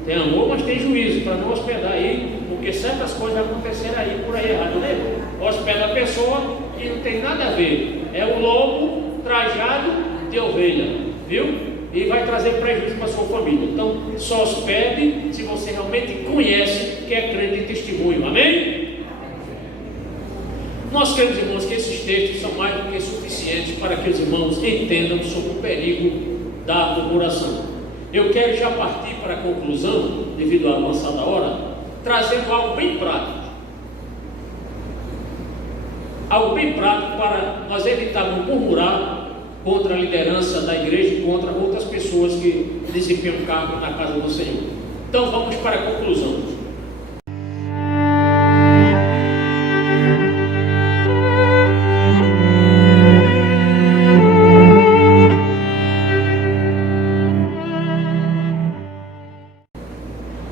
Tem amor, mas tem juízo, para não hospedar aí, porque certas coisas aconteceram aí, por aí errado, né? Hospeda a pessoa e não tem nada a ver. É o lobo trajado de ovelha, viu? E vai trazer prejuízo para a sua família. Então, só hospede se você realmente conhece, que é crente em testemunho. Amém? Nós queremos, irmãos, que esses textos são mais do que suficientes para que os irmãos entendam sobre o perigo da murmuração. Eu quero já partir para a conclusão, devido à avançada hora, trazendo algo bem prático. Algo bem prático para nós evitarmos murmurar contra a liderança da igreja e contra outras pessoas que desempenham cargo na casa do Senhor. Então vamos para a conclusão.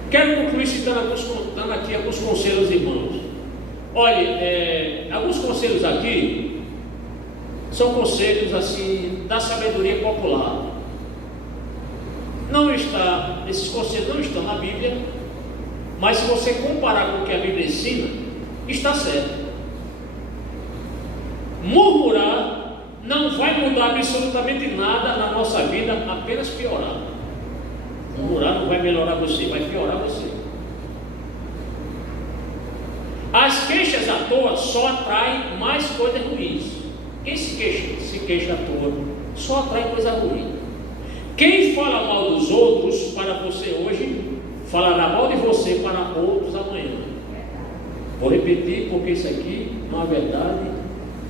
Quero concluir dando aqui alguns conselhos, irmãos. Olha, alguns conselhos aqui são conselhos assim da sabedoria popular. Esses conselhos não estão na Bíblia, mas se você comparar com o que a Bíblia ensina, está certo. Murmurar não vai mudar absolutamente nada na nossa vida, apenas piorar. Murmurar não vai melhorar você, vai piorar você. As queixas à toa só atraem mais coisas ruins. Quem se queixa à toa só atrai coisa ruim. Quem fala mal dos outros para você hoje, falará mal de você para outros amanhã. Vou repetir porque isso aqui é uma verdade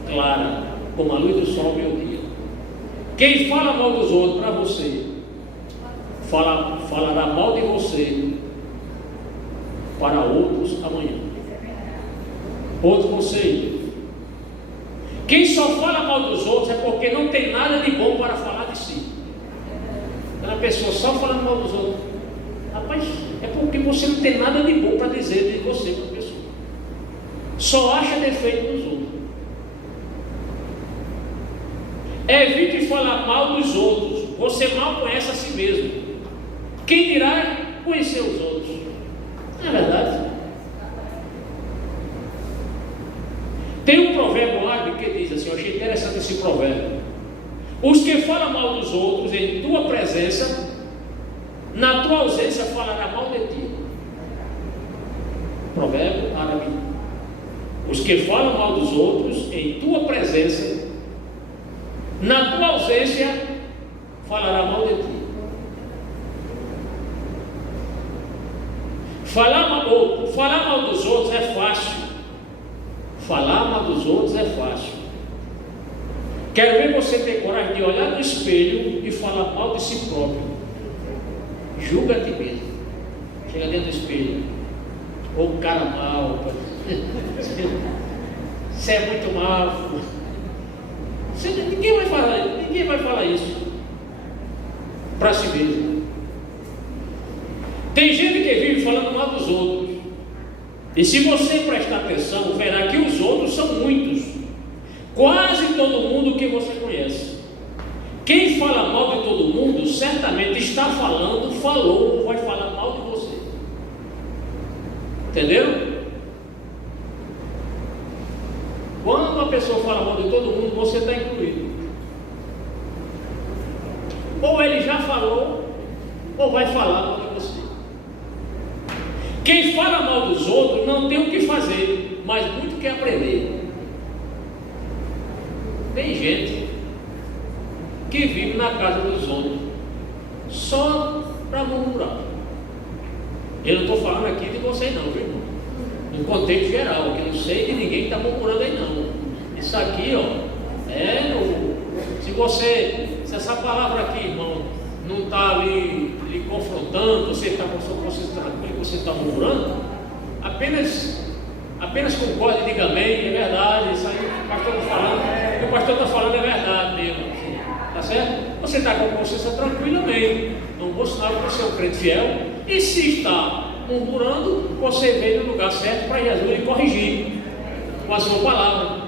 clara, como a luz do sol ao meio-dia. Quem fala mal dos outros para você, falará mal de você para outros amanhã. Outro conselho: quem só fala mal dos outros é porque não tem nada de bom para falar de si. Quando a pessoa só falando mal dos outros, rapaz, é porque você não tem nada de bom para dizer de você para a pessoa. Só acha defeito nos outros. Evite falar mal dos outros. Você mal conhece a si mesmo. Quem dirá conhecer os outros? Não é verdade? Tem um provérbio lá que diz assim, eu achei interessante esse provérbio: os que falam mal dos outros em tua presença, na tua ausência falará mal de ti. Provérbio árabe. Os que falam mal dos outros em tua presença, na tua ausência falará mal de ti. Falar mal dos outros é fácil. Falar mal dos outros é fácil. Quero ver você ter coragem de olhar no espelho e falar mal de si próprio. Julga a ti mesmo. Chega dentro do espelho. Ô cara mal. Você é muito mal. Ninguém vai falar isso para si mesmo. Tem gente que vive falando mal dos outros. E se você prestar atenção, verá que os outros são muitos. Quase todo mundo que você conhece. Quem fala mal de todo mundo, certamente está falou ou vai falar mal de você. Entenderam? Quando uma pessoa fala mal de todo mundo, você está incluído. Ou ele já falou, ou vai falar mal de você. Quem fala mal dos outros não tem o que fazer, mas muito o que aprender. Tem gente que vive na casa dos outros só para murmurar. Eu não estou falando aqui de vocês não, viu, irmão? No contexto geral, que não sei de ninguém que está murmurando aí não. Isso aqui, ó, se essa palavra aqui, irmão, não está ali lhe confrontando, você está com a sua consciência tranquila, você está murmurando, apenas concorde e diga amém, é verdade, isso aí o pastor está falando, o que o pastor está falando é verdade mesmo, tá certo? Você está com a consciência tranquila, amém, é um bom sinal que você é um crente fiel, e se está murmurando, você veio no lugar certo para Jesus lhe corrigir com a sua palavra.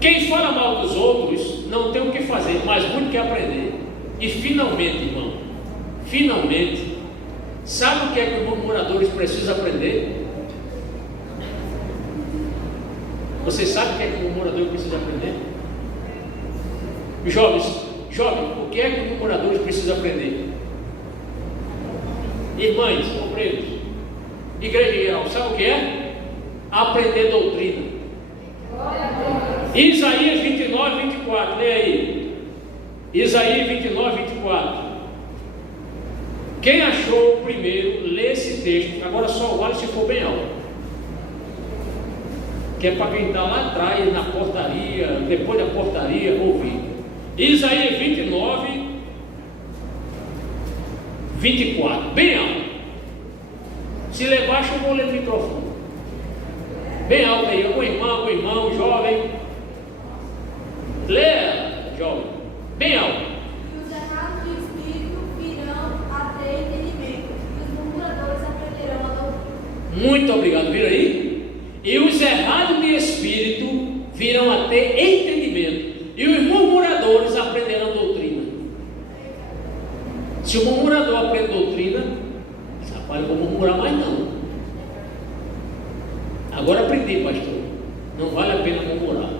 Quem fala mal dos outros não tem o que fazer, mas muito que aprender. E finalmente, irmão, finalmente, sabe o que é que os murmuradores precisam aprender? Você sabe o que é que o murmurador precisa aprender? Jovens, o que é que os murmuradores precisam aprender? Irmãs, obreiros, igreja geral, sabe o que é? Aprender doutrina. Isaías 29, 24, lê aí. Isaías 29, 24. Quem achou primeiro, lê esse texto. Agora só vale se for bem alto, que é para quem está lá atrás, na portaria, depois da portaria, ouvir. Isaías 29, 24, bem alto. Se ler baixo, eu vou ler no microfone. Bem alto aí, algum irmão, jovem. Lê, jovem, bem alto. E os errados de espírito virão a ter entendimento, e os murmuradores aprenderão a doutrina. Muito obrigado, viram aí? E os errados de espírito virão a ter entendimento, e os murmuradores aprenderão doutrina. Se o murmurador aprende doutrina, rapaz, não vou murmurar mais não. Agora aprendi, pastor, não vale a pena murmurar.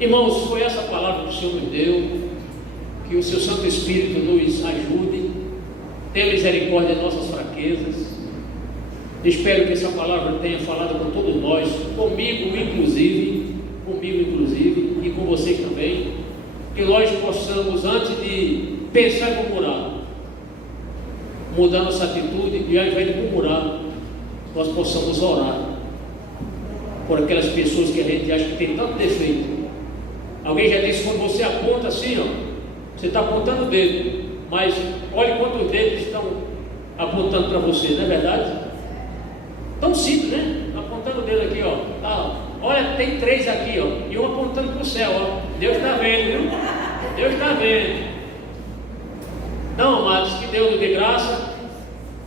Irmãos, foi essa palavra que o Senhor me deu. Que o seu Santo Espírito nos ajude, tenha misericórdia de nossas fraquezas. Espero que essa palavra tenha falado com todos nós, comigo inclusive, e com vocês também, que nós possamos, antes de pensar em murmurar, mudar nossa atitude, e ao invés de murmurar, nós possamos orar por aquelas pessoas que a gente acha que tem tanto defeito. Alguém já disse, quando você aponta assim, você está apontando o dedo, mas olhe quantos dedos estão apontando para você, não é verdade? Tão simples, né? Apontando o dedo aqui, olha, tem 3 aqui, e um apontando para o céu, Deus está vendo, viu? Deus está vendo. Então, amados, que Deus nos dê graça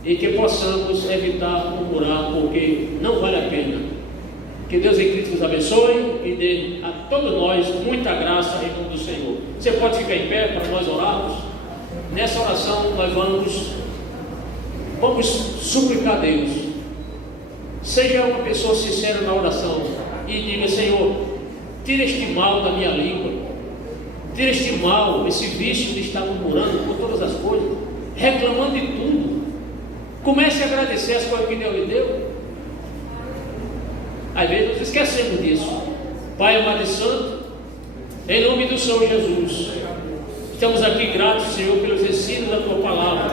e que possamos evitar murmurar, porque não vale a pena. Que Deus em Cristo nos abençoe e dê a todos nós muita graça em nome do Senhor. Você pode ficar em pé para nós orarmos. Nessa oração nós vamos suplicar a Deus. Seja uma pessoa sincera na oração e diga: Senhor, tira este mal da minha língua, tira este mal, esse vício de estar murmurando por todas as coisas, reclamando de tudo. Comece a agradecer as coisas que Deus lhe deu. Às vezes nós esquecemos disso. Pai amado e santo, em nome do Senhor Jesus, estamos aqui gratos, Senhor, pelos ensinos da Tua Palavra.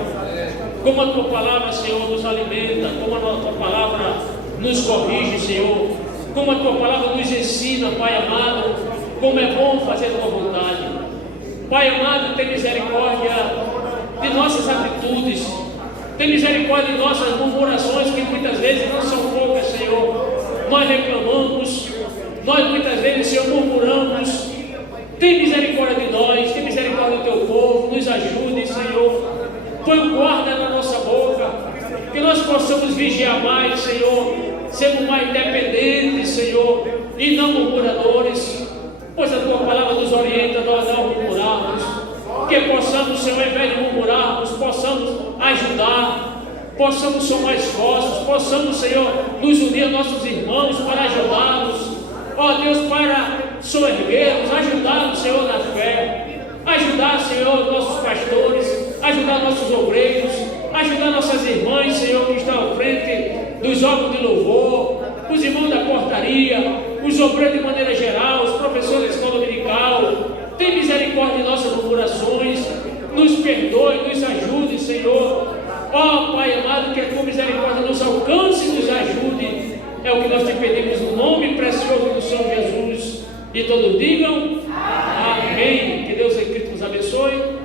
Como a Tua Palavra, Senhor, nos alimenta, como a Tua Palavra nos corrige, Senhor, como a Tua Palavra nos ensina, Pai amado, como é bom fazer a Tua vontade. Pai amado, tem misericórdia de nossas atitudes, tem misericórdia de nossas murmurações, que muitas vezes não são poucas, Senhor. Nós reclamamos, nós muitas vezes, Senhor, murmuramos. Tem misericórdia de nós, tem misericórdia do Teu povo, nos ajude, Senhor. Põe um guarda na nossa boca, que nós possamos vigiar mais, Senhor, sermos mais dependentes, Senhor, e não murmuradores, pois a Tua palavra nos orienta, nós não murmurarmos, que possamos, Senhor, ao invés de murmurarmos, possamos ajudar, possamos ser mais fortes, possamos, Senhor, nos unir a nossos irmãos para ajudá-los, ó Deus, para soerguê-los, ajudá-los, Senhor, na fé, ajudar, Senhor, nossos pastores, ajudar nossos obreiros, ajudar nossas irmãs, Senhor, que estão à frente dos órgãos de louvor, os irmãos da portaria, os obreiros de maneira geral, os professores da escola dominical. Tem misericórdia de nossas murmurações, nos perdoe, nos ajude, Senhor. Ó Pai amado, que a Tua misericórdia nos alcance e nos ajude. É o que nós te pedimos no nome precioso do Senhor Jesus. E todos digam amém. Que Deus em Cristo nos abençoe.